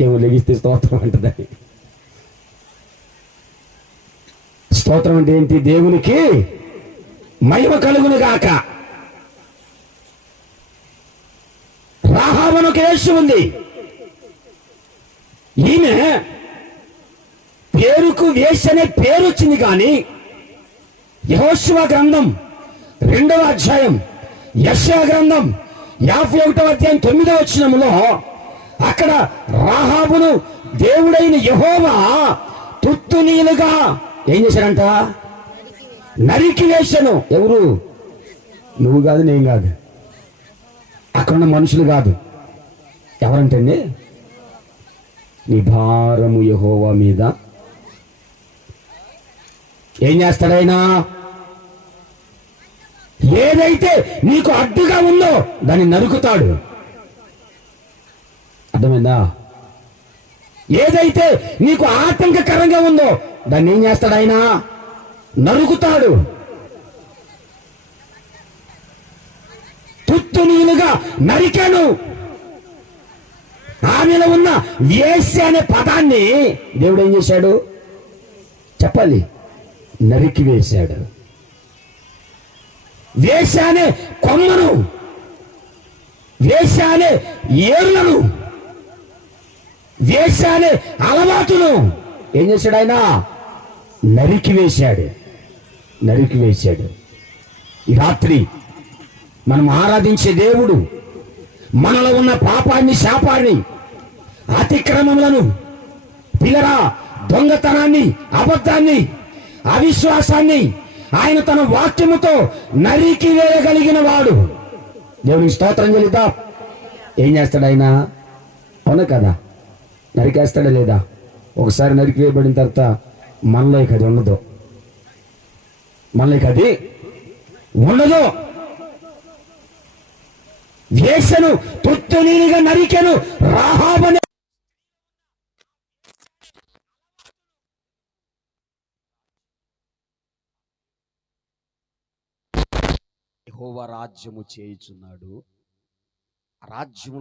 ఏమో లెగిస్తే స్తోత్రం అంటుందని స్తోత్రం అంటే ఏంటి? దేవునికి మహిమ కలుగును గాక. రాహాబను ఒక ఉంది. ఈమె పేరుకు వేసి అనే పేరు వచ్చింది కానీ యహోశివ గ్రంథం రెండవ అధ్యాయం యశ గ్రంథం యాభై ఒకటవ అధ్యాయం తొమ్మిదవ వచ్చినములో అక్కడ రాహాబును దేవుడైన యహోవా తుత్తునీలుగా ఏం చేశాడంట? నరికి వేశాను. ఎవరు? నువ్వు కాదు నేను కాదు. అక్కడ ఉన్న మనుషులు కాదు. ఎవరంటే నీ భారము యహోవా మీద. ఏం చేస్తాడైనా? ఏదైతే నీకు అడ్డుగా ఉందో దాన్ని నరుకుతాడు. అర్థమైందా? ఏదైతే నీకు ఆటంకకరంగా ఉందో దాన్ని ఏం చేస్తాడు ఆయన? నరుకుతాడు. తుత్తు నీలుగా నరికాను ఆమెలో ఉన్న వేసి అనే పదాన్ని దేవుడు ఏం చేశాడు? చెప్పాలి. నరికి వేశాడు. వేష అనే కొమ్మను వేష అనే ఏర్లను వేష అనే అలవాటును. ఏం చేశాడు ఆయన? నరికి వేశాడు. నరికి వేశాడు. ఈ రాత్రి మనం ఆరాధించే దేవుడు మనలో ఉన్న పాపాన్ని శాపాన్ని అతిక్రమములను పిల్లరా దొంగతనాన్ని అబద్ధాన్ని అవిశ్వాసాన్ని ఆయన తన వాక్యముతో నరికి వేయగలిగిన వాడు. దేవునికి స్తోత్రం చెల్లిద్దాం. ఏం చేస్తాడు ఆయన? అవును కదా. నరికేస్తాడా లేదా? ఒకసారి నరికివేయబడిన తర్వాత మనలో ఇక అది ఉండదు. మనలో ఇక అది ఉండదు. వేసను తొత్తునీనిగా నరికెను రాహాబనే రాజ్యము చేయుచున్నాడు. రాజ్యము